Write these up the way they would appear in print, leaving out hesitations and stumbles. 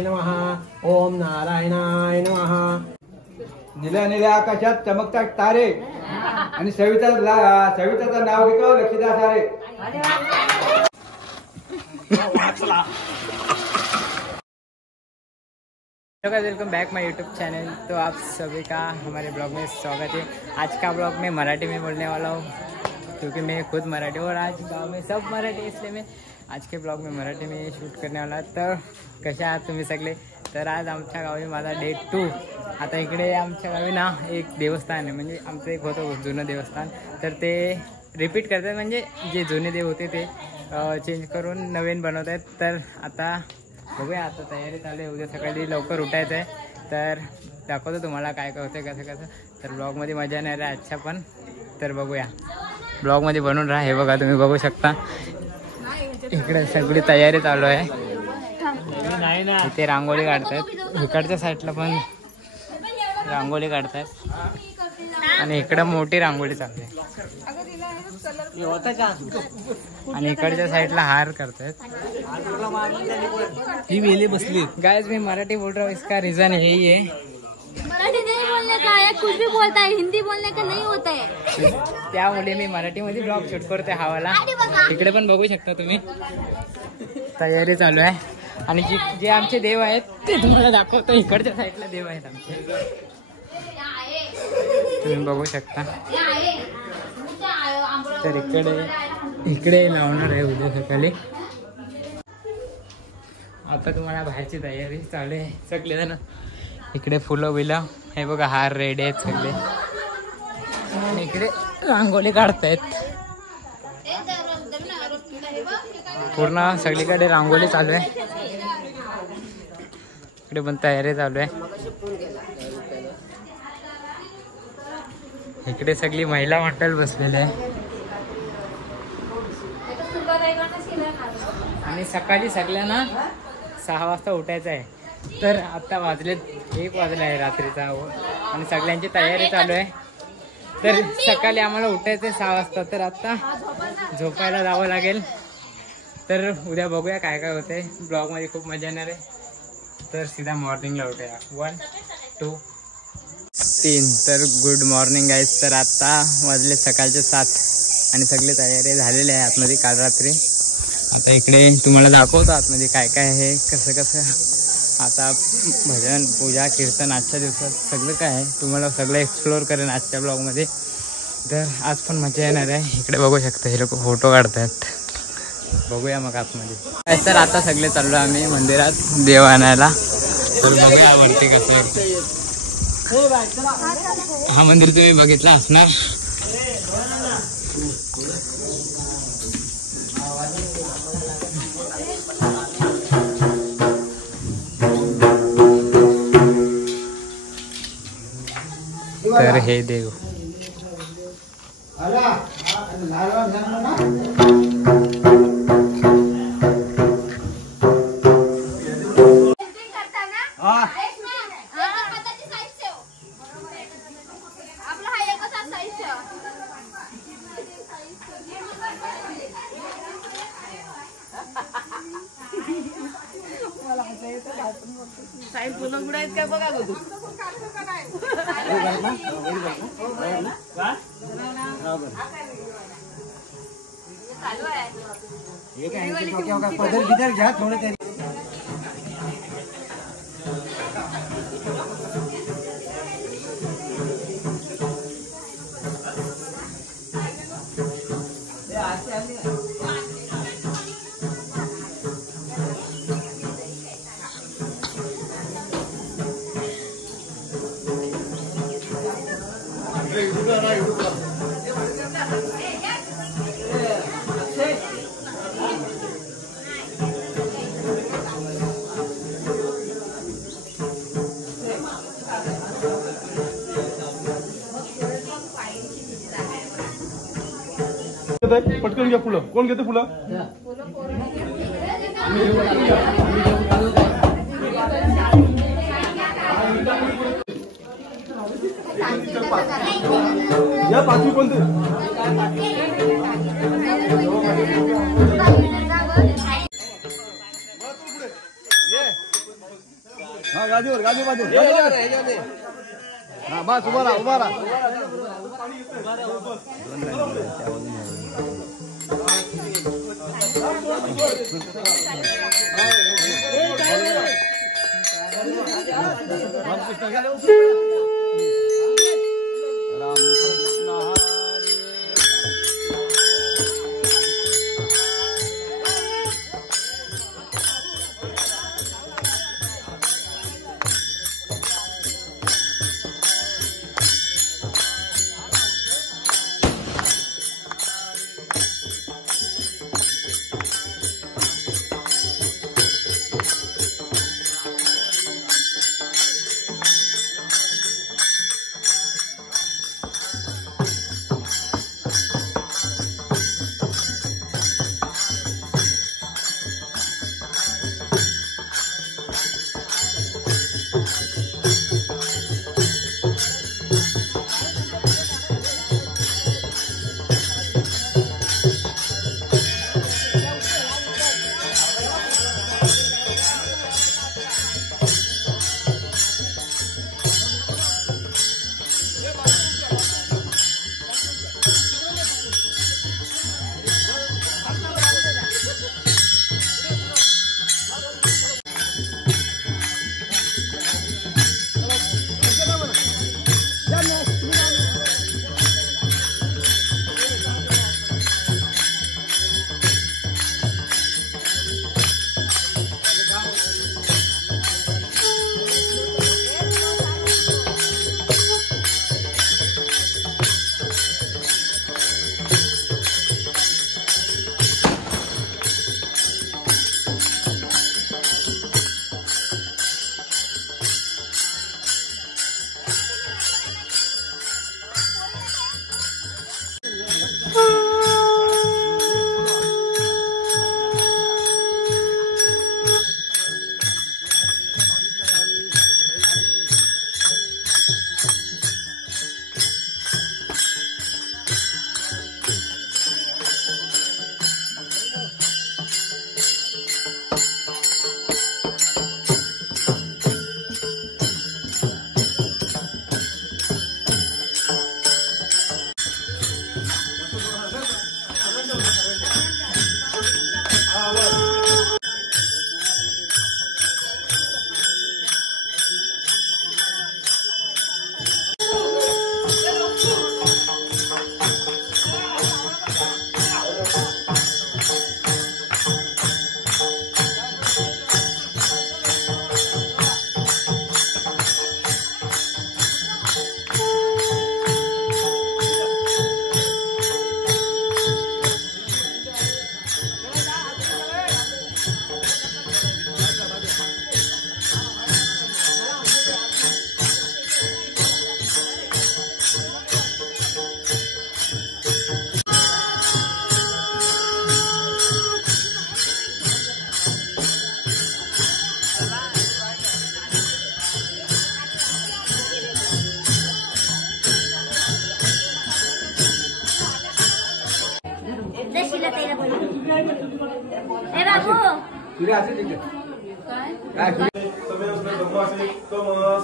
नमः ओम नारायणाय नमः। निळ्या निळ्या आकाशात चमकतात तारे आणि सविताचं नाव घेतो लक्षीदास आरे। हेलो गाइस, वेलकम बैक माय यूट्यूब चैनल। तो आप सभी का हमारे ब्लॉग में स्वागत है। आज का ब्लॉग मैं मराठी में बोलने वाला हूँ क्योंकि मैं खुद मराठी और आज गांव में सब मराठी, इसलिए मैं आज के ब्लॉग में मराठी में शूट करने वाला। तर कसे आहात तुम्ही सगळे? तर आज आमच्या गावी माझा डे 2। आता इकडे आमच्या गावी ना एक देवस्थान आहे, म्हणजे आमचं एक होतं जुनं देवस्थान, तर ते रिपीट करतात, म्हणजे जे जुने देव होते ते चेंज करून नवीन बनवत आहेत। तर आता बघूया, आता तयारी चालू आहे, उद्या सकाळी लवकर उठायचं आहे। तर दाखवतो तुम्हाला काय काय होतं, कसं कसं। तर ब्लॉगमध्ये मजा येणार आहे आजच्या पण, तर बघूया, ब्लॉगमध्ये बनवून राहा। हे बघा, तुम्ही बघू शकता इकडे सगळी तयारी चालू आहे। इथे रांगोळी काढतायत, इकडच्या साईडला पण रांगोळी काढतायत आणि इकडं मोठी रांगोळी चालू आहे आणि इकडच्या साईडला हार करतायत। ही वेले बसली। गाइस, मैं मराठी बोल रहा हूँ, इसका रीजन यही है, मराठी नहीं बोलने का है, कुछ भी बोलता है, हिंदी बोलने का नहीं होता है। त्यामुळे मी मराठीमध्ये ब्लॉग शूट करते हवाला। इकडे पण बघू शकता तुम्ही, तयारी चालू आहे। आणि जे आमचे देव आहेत ते तुम्हाला दाखवतो। इकडच्या साईडला देव आहेत आमचे, तुम्ही बघू शकता। तर इकडे लावणार आहे उद्या सकाळी। आता तुम्हाला बाहेरची तयारी चालू आहे, सगळे जण इकडे फुलं बिलं, हे बघा हार रेडी आहेत सगळे, आणि इकडे रांगोळी काढतायत। पूर्ण सगळीकडे रांगोळी चालू आहे, इकडे पण तयारी चालू आहे। इकडे सगळी महिला मंडळ बसलेले आहे आणि सकाळी सगळ्यांना 6 वाजता उठायचं आहे। तर आता वाजले 1 वाजला आहे रात्रीचा आणि सगळ्यांची तयारी चालू आहे। तर सकाळी आम्हाला उठायचं आहे 6 वाजता, तर आता झोपायला जावं लागेल। तर उद्या बघूया काय काय होतंय, ब्लॉगमध्ये खूप मजा येणार आहे। तर सीधा मॉर्निंगला उठूया, 1 2 3। तर गुड मॉर्निंग गाईज। तर आता वाजले सकाळचे 7 आणि सगळी तयारी झालेली आहे आतमध्ये काल रात्री। आता इकडे तुम्हाला दाखवतो आतमध्ये काय काय आहे, कसं कसं। आता भजन पूजा कीर्तन आजच्या दिवसात सगळं काय आहे तुम्हाला सगळं एक्सप्लोअर करेन आजच्या ब्लॉगमध्ये। तर आज पण मजा येणार आहे। इकडे बघू शकता हे लोक फोटो काढतात, बघूया मग आतमध्ये। तर आता सगळे चाललो आम्ही मंदिरात देव आणायला। तर बघूया वरती कसं आहे। हा मंदिर तुम्ही बघितला असणार। तर हे देव काय बघा बघू पदर बिदर घ्या थोडं तरी। पटकन घ्या फुलं। कोण घेते फुलं? या 5वी कोणते? ये गादीवर हा बस उभा राहा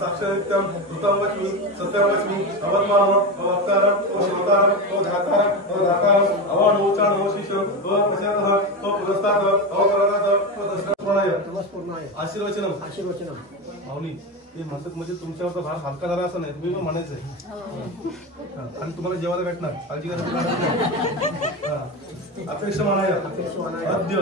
साक्षात्तम ऋतवचमी सत्यवचमी अवत्माम अवत्तारम अवतारम अवधातारम अवधातारम अवानोचान अवशिष्य अवपशतः अवपुरस्तात् अवकरणात् अवदर्शनाय आशीर्वचनम भावनी हे म्हणतात म्हणजे तुमच्यावरचा भार हलका झाला असं नाही तुम्ही पण म्हणायचं आणि तुम्हाला जेवायला भेटणार काळजी करायची अपेक्षा मानाय अद्य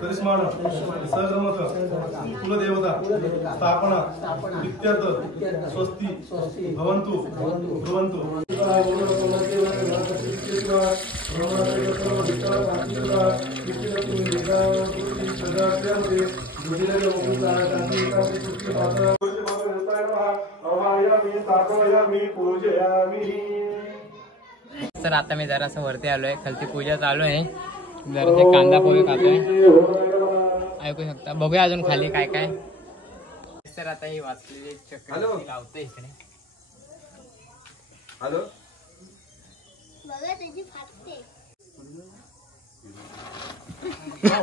करिष्माण सगमक कुलदेवता स्थापना इत्यर्थ स्वस्ती भवन्तु ब्रुवन्तु सर आता मी जरासं वरती आलोय, खालती पूजा चालू आहे, जरासे कांदा पोहे खातोय, ऐकू शकता. बघूया अजून खाली काय काय. सर आता ही वाचलेली चक्र लावतोय इकडे. हॅलो बघा त्याची फाटते.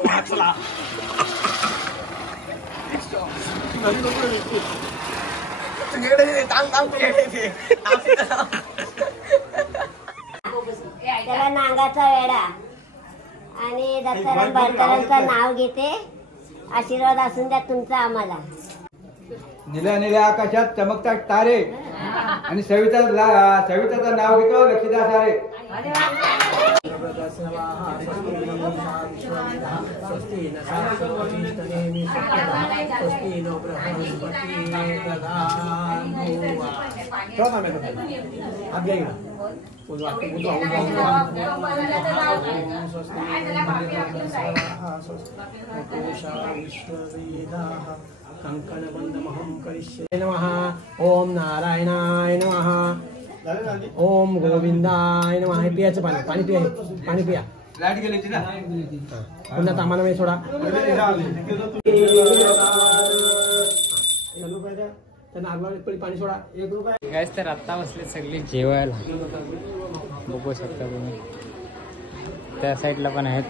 वाचला त्याला नांगाचा वेडा आणि दत्ताराम भरतरांचं नाव घेते. आशीर्वाद असून द्या तुमचा आम्हाला. निळ्या निळ्या आकाशात चमकतात तारे आणि सविताचं नाव घेतो लक्ष्मीदास आरे. स्वस्ति न साक्षात्ष्टनेमि स्वस्ति नो बृहस्पति ददातु. थोड़ा मैं तो अब जाएगा उस वाक्य को कंकणबंधमहं करिष्ये. नमः ओम नारायणाय नमः. ओम गोविंदाय नमः. हे पियाचं पाणी पाणी पिया पाणी पिया. लाईट गेली ना पुन्हा तामाना वेळ सोडा. त्यांना आगवाडी पाणी सोडा. 1 रुपया. गाइस तर आत्ता बसले सगळे जेवायला. बघू शकता तुम्ही त्या साईडला पण आहेत.